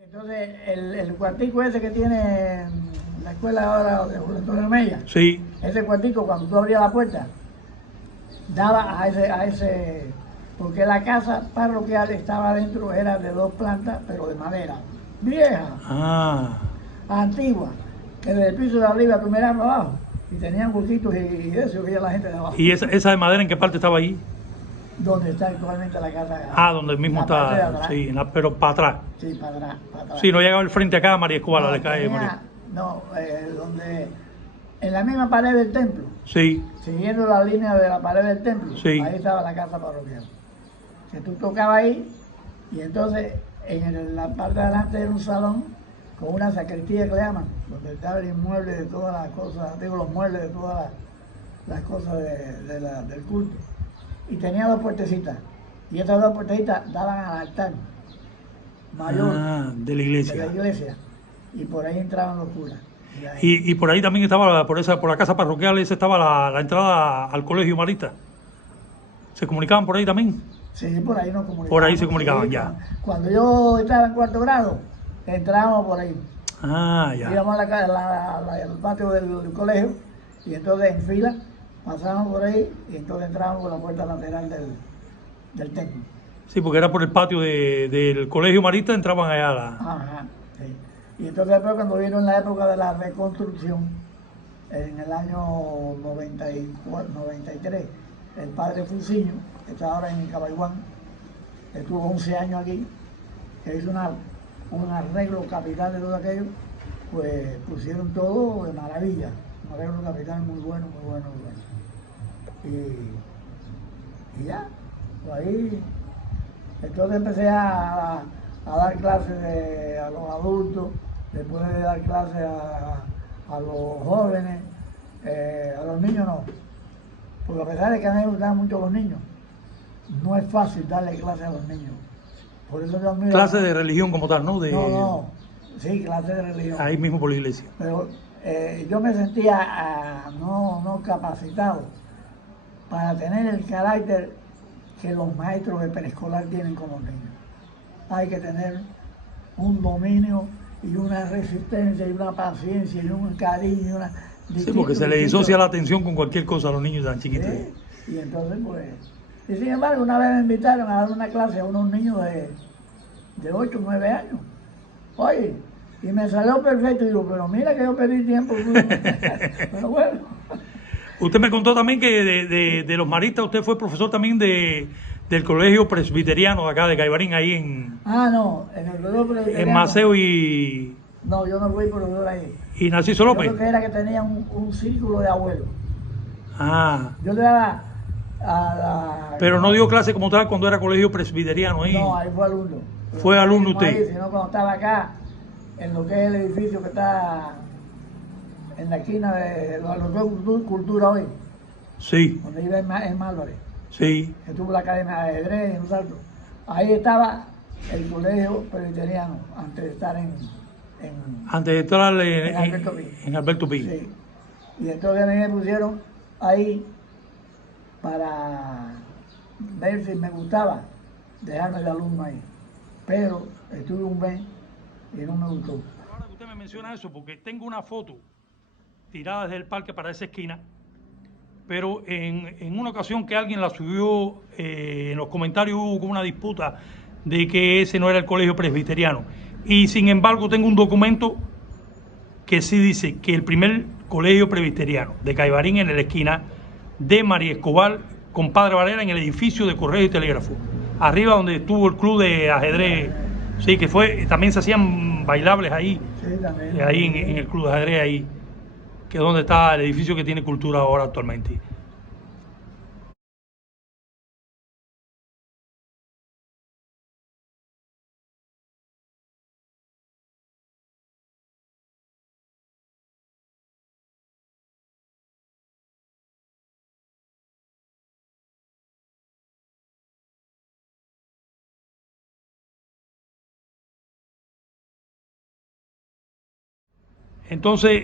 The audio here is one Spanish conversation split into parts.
Entonces, el cuartico ese que tiene la escuela ahora de Julio Antonio Mella, Sí. ese cuartico, cuando tú abrías la puerta, daba a ese, porque la casa parroquial estaba adentro, era de 2 plantas, pero de madera, vieja, Ah. antigua, que desde el piso de arriba tú mirabas abajo, y tenían huequitos y eso, y veía la gente de abajo. ¿Y esa de madera en qué parte estaba ahí? Donde está actualmente la casa, Ah, donde mismo la parte de está, atrás. sí, pero para atrás. Sí, para atrás, para atrás. Sí, no llegaba el frente acá a María Escobar, No, le cae María. no, donde, en la misma pared del templo, Sí, siguiendo la línea de la pared del templo, sí. ahí estaba la casa parroquial. Que tú tocabas ahí, y entonces en la parte de adelante era un salón con una sacristía que le llaman, donde estaba el inmueble de todas las cosas, digo los muebles de todas las cosas del culto. Y tenía 2 puertecitas, y estas 2 puertecitas daban al altar mayor De la de la iglesia. iglesia, y por ahí entraban los curas. Y por ahí también estaba, por la casa parroquial, esa estaba la entrada al colegio marista. ¿Se comunicaban por ahí también? Sí, por ahí nos Por ahí se comunicábamos. comunicaban Sí, ya. cuando yo estaba en 4º grado, entrábamos por ahí. Ah, ya. Íbamos al patio del colegio, y entonces en fila pasábamos por ahí, y entonces entrábamos por la puerta lateral del templo. Sí, porque era por el patio del colegio marista, entraban allá a la... Ajá, sí. Y entonces después cuando vino en la época de la reconstrucción, en el año 94, 93, el padre Fusiño, que está ahora en Cabaiguán, estuvo 11 años aquí, que hizo un arreglo capital de todo aquello, pues pusieron todo de maravilla, un arreglo capital muy bueno, muy bueno, muy bueno. Y ya, pues ahí, entonces empecé a dar clases a los adultos, después de dar clases a los jóvenes, a los niños no, porque a pesar de que a mí me gustaban mucho los niños, no es fácil darle clases a los niños. Por eso yo admiro. Clase de religión como tal, ¿no? No, sí, clase de religión. Ahí mismo por la iglesia. Pero yo me sentía no capacitado para tener el carácter que los maestros de preescolar tienen con los niños. Hay que tener un dominio y una resistencia y una paciencia y un cariño. Sí, porque se le disocia la atención con cualquier cosa a los niños tan chiquitos. Sí, y entonces pues... Y sin embargo, una vez me invitaron a dar una clase a unos niños de 8 o 9 años. Oye, y me salió perfecto. Y digo, pero mira que yo perdí tiempo. Pero bueno. Usted me contó también que de los maristas usted fue profesor también del colegio presbiteriano de acá de Caibarín, ahí en... Ah, no, en el colegio presbiteriano. En Maceo y... No, yo no fui profesor ahí. ¿Y Narciso López? Yo creo que era que tenía un círculo de abuelos. Ah. Yo le daba a la... Pero no dio clase como tal cuando era colegio presbiteriano ahí. No, ahí fue alumno. Fue alumno usted. Ahí, sino cuando estaba acá, en lo que es el edificio que está en la esquina de lo que es Cultura hoy. Sí. Donde iba en Álvarez. Sí. Que tuvo la academia de ajedrez en un salto. Ahí estaba el colegio presbiteriano, antes de estar antes de estar en Alberto Pi. Sí. Y entonces a mí me pusieron ahí para ver si me gustaba dejarme de alumno ahí. Pero estuve un mes y no me gustó. Ahora que usted me menciona eso, porque tengo una foto tirada desde el parque para esa esquina, pero en una ocasión que alguien la subió, en los comentarios hubo como una disputa de que ese no era el colegio presbiteriano. Y sin embargo tengo un documento que sí dice que el primer colegio presbiteriano de Caibarín en la esquina de María Escobar con Padre Varela en el edificio de Correo y Telégrafo, arriba donde estuvo el club de ajedrez, sí, que fue, también se hacían bailables ahí, sí, también, ahí en el club de ajedrez ahí, que es donde está el edificio que tiene Cultura ahora actualmente. Entonces,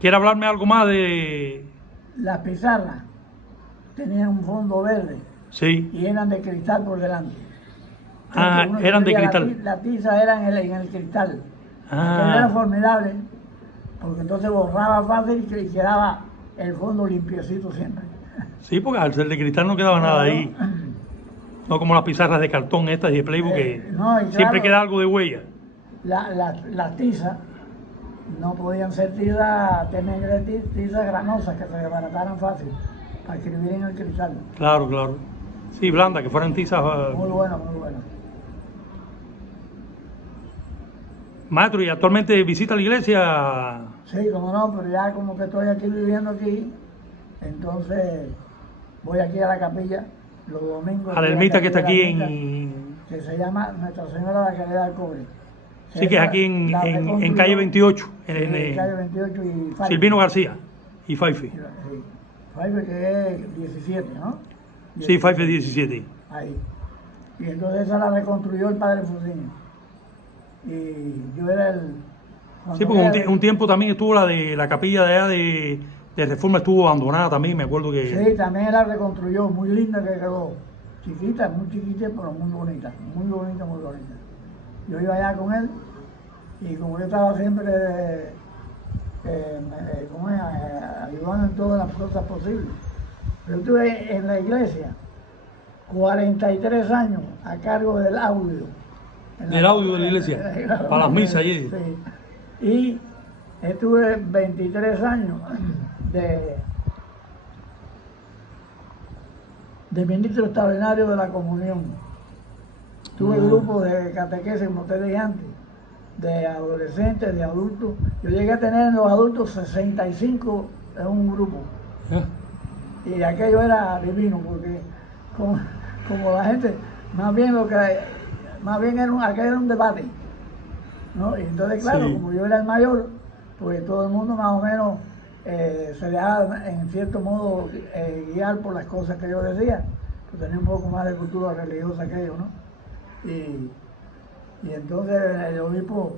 ¿quiere hablarme algo más de...? Las pizarras tenían un fondo verde, Sí. y eran de cristal por delante. Ah, Uno eran de servía cristal. La tiza era en el cristal. Ah. Aquello era formidable, porque entonces borraba fácil y quedaba el fondo limpiecito siempre. Sí, porque al ser de cristal no quedaba nada ahí. No como las pizarras de cartón estas y de Playbook que No, y siempre claro, queda algo de huella. las tizas no podían ser tizas, tizas granosas que se desbarataran fácil para escribir en el cristal. Claro, claro. Sí, blanda, que fueran tizas. Muy bueno, muy bueno. Maestro, ¿y actualmente visita la iglesia? Sí, como no, pero ya como que estoy aquí viviendo aquí, entonces voy aquí a la capilla los domingos. A la aquí ermita que está capilla aquí de la ermita, en... que se llama Nuestra Señora de la Caridad del Cobre. Sí, que es aquí en calle 28, en calle 28 y Faife. Silvino García y Faife. Sí, Faife que es 17, ¿no? Sí, Faife 17. Ahí. Y entonces esa la reconstruyó el padre Fusinio. Y yo era el... Sí, porque un tiempo también estuvo la de la capilla de allá de Reforma, estuvo abandonada también, me acuerdo que... Sí, también la reconstruyó, muy linda que quedó. Chiquita, muy chiquita, pero muy bonita, muy bonita, muy bonita. Yo iba allá con él y como yo estaba siempre ayudando en todas las cosas posibles. Yo estuve en la iglesia 43 años a cargo del audio. Del audio de la iglesia, para las misas allí. Sí. Y estuve 23 años de ministro extraordinario de la comunión. Tuve grupos de catequesis, como te dije antes, de adolescentes, de adultos. Yo llegué a tener en los adultos 65 en un grupo. Y aquello era divino, porque como la gente, más bien aquello era un debate, ¿no? Y entonces, claro, Sí. como yo era el mayor, pues todo el mundo más o menos se dejaba en cierto modo guiar por las cosas que yo decía, pues tenía un poco más de cultura religiosa que ellos, ¿no? Y entonces el obispo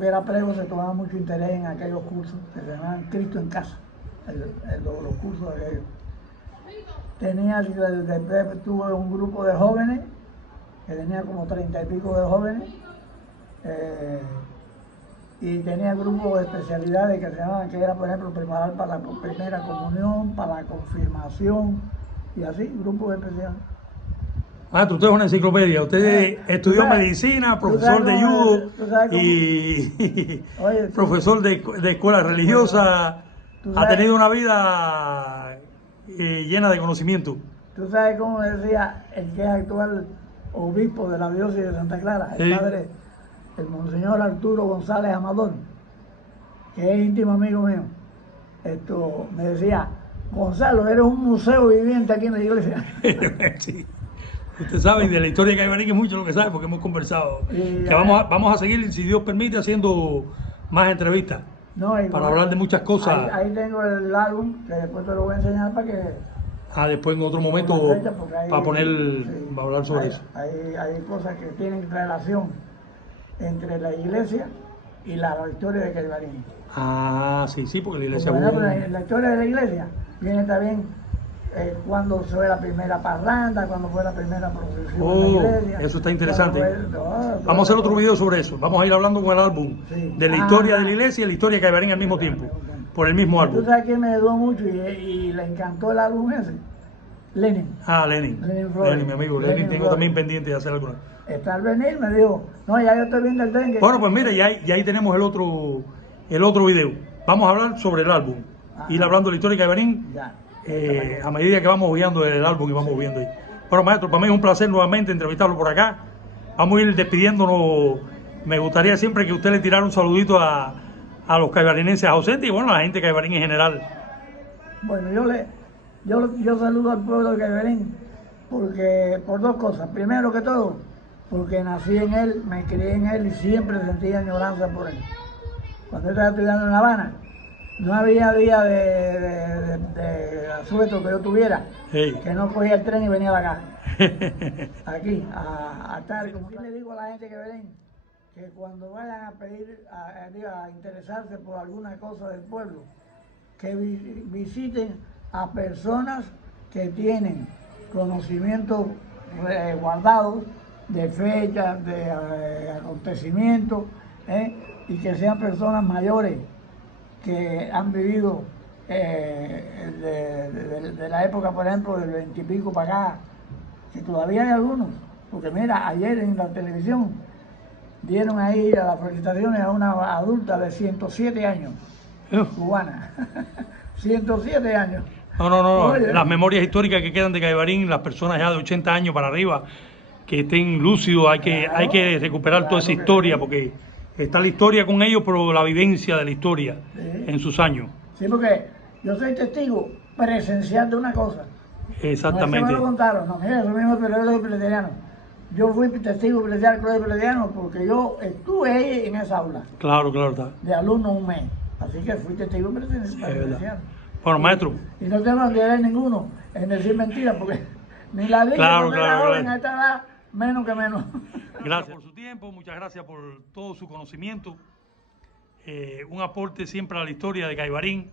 que era prego se tomaba mucho interés en aquellos cursos que se llamaban Cristo en casa, los cursos de aquellos. Tuve un grupo de jóvenes, que tenía como 30 y pico de jóvenes, y tenía grupos de especialidades que se llamaban, que era por ejemplo preparar para la primera comunión, para la confirmación, y así, grupos especiales. Maestro, usted es una enciclopedia, usted estudió medicina, profesor de judo y Oye, profesor de escuela religiosa, ha tenido una vida llena de conocimiento. Tú sabes cómo decía el que es actual obispo de la diócesis de Santa Clara, el padre, el monseñor Arturo González Amador, que es íntimo amigo mío. Me decía, Gonzalo, eres un museo viviente aquí en la iglesia. Sí. Usted sabe, y de la historia de Caibarín es mucho lo que sabe, porque hemos conversado. Que vamos a seguir, si Dios permite, haciendo más entrevistas. No, para hablar de muchas cosas. Ahí tengo el álbum, que después te lo voy a enseñar para que... Después en otro momento, para hablar sobre eso. Hay cosas que tienen relación entre la iglesia y la historia de Caibarín. Sí, porque la iglesia... Por ejemplo, la historia de la iglesia viene también cuando fue la primera parranda, cuando fue la primera procesión de la iglesia. Eso está interesante. Vamos a hacer otro video sobre eso. Vamos a ir hablando con el álbum de la historia de la iglesia y la historia de Caibarín al mismo tiempo, por el mismo álbum. ¿Tú sabes quién me ayudó mucho y le encantó el álbum ese? Lenin. Lenin, mi amigo. Lenin tengo también pendiente de hacer alguna. Está al venir, me dijo, no, ya yo estoy viendo el dengue. Bueno, pues mira, y ahí tenemos el otro video. Vamos a hablar sobre el álbum. Ir hablando de la historia de Caibarín a medida que vamos viendo el álbum y vamos viendo ahí. Bueno, maestro, para mí es un placer nuevamente entrevistarlo por acá. Vamos a ir despidiéndonos. Me gustaría siempre que usted le tirara un saludito a los caibarinenses ausentes y bueno, a la gente de Caibarín en general. Bueno, yo saludo al pueblo de Caibarín por dos cosas. Primero que todo, porque nací en él, me crié en él y siempre sentí añoranza por él. Cuando yo estaba estudiando en La Habana, no había día de asueto que yo tuviera que no cogía el tren y venía a la casa. Aquí, a estar. Como yo le digo a la gente que ven, que cuando vayan a pedir, a interesarse por alguna cosa del pueblo, que visiten a personas que tienen conocimientos guardados de fechas, de acontecimientos, y que sean personas mayores que han vivido de la época, por ejemplo, del 20 y pico para acá, que todavía hay algunos, porque mira, ayer en la televisión dieron ahí a las felicitaciones a una adulta de 107 años, cubana, 107 años. No. Oye, Las memorias históricas que quedan de Caibarín, las personas ya de 80 años para arriba, que estén lúcidos, hay que recuperar toda esa historia, porque está la historia con ellos, pero la vivencia de la historia en sus años. Sí, porque yo soy testigo presencial de una cosa. Exactamente. No es que me lo contaron, no, mira, eso mismo pero yo soy presbiteriano. Yo fui testigo presencial del Colegio Presbiteriano porque yo estuve ahí en esa aula. Claro, está. De alumno un mes. Así que fui testigo presencial. Bueno, maestro. Y no tengo que ver ninguno en decir mentiras, porque ni la dicha Claro, joven a esta edad, menos que menos. Gracias por su tiempo, muchas gracias por todo su conocimiento. Un aporte siempre a la historia de Caibarín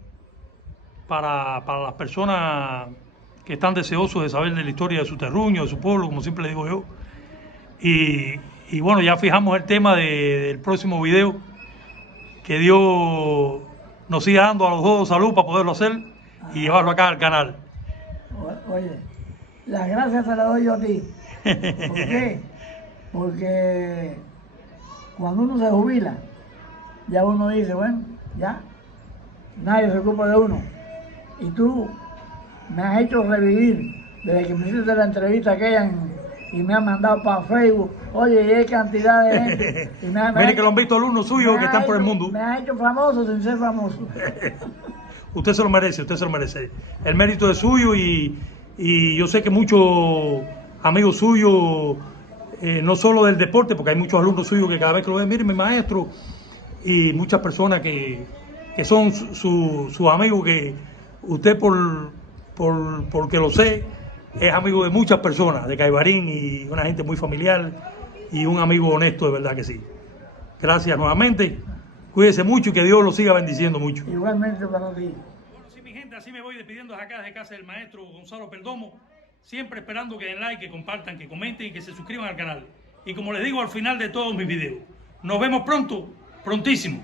para las personas que están deseosos de saber de la historia de su terruño, de su pueblo, como siempre le digo yo. Y bueno, ya fijamos el tema del próximo video. Que Dios nos siga dando a los dos salud para poderlo hacer y llevarlo acá al canal. Oye, las gracias se las doy yo a ti. ¿Por qué? Porque cuando uno se jubila, ya uno dice, bueno, ya, nadie se ocupa de uno. Y tú me has hecho revivir desde que me hiciste la entrevista aquella y me han mandado para Facebook, oye, y hay cantidad de gente. Mire que lo han visto alumnos suyos que están por el mundo. Me ha hecho famoso sin ser famoso. Usted se lo merece, usted se lo merece. El mérito es suyo y yo sé que muchos amigos suyos, no solo del deporte, porque hay muchos alumnos suyos que cada vez que lo ven, mire mi maestro, y muchas personas que son sus amigos, que usted porque lo sé, es amigo de muchas personas de Caibarín y una gente muy familiar y un amigo honesto, de verdad que sí. Gracias nuevamente, cuídese mucho y que Dios lo siga bendiciendo mucho. Igualmente para ti. Bueno, sí, mi gente, así me voy despidiendo desde acá, de casa del maestro Gonzalo Perdomo, siempre esperando que den like, que compartan, que comenten y que se suscriban al canal. Y como les digo al final de todos mis videos, nos vemos pronto, prontísimo.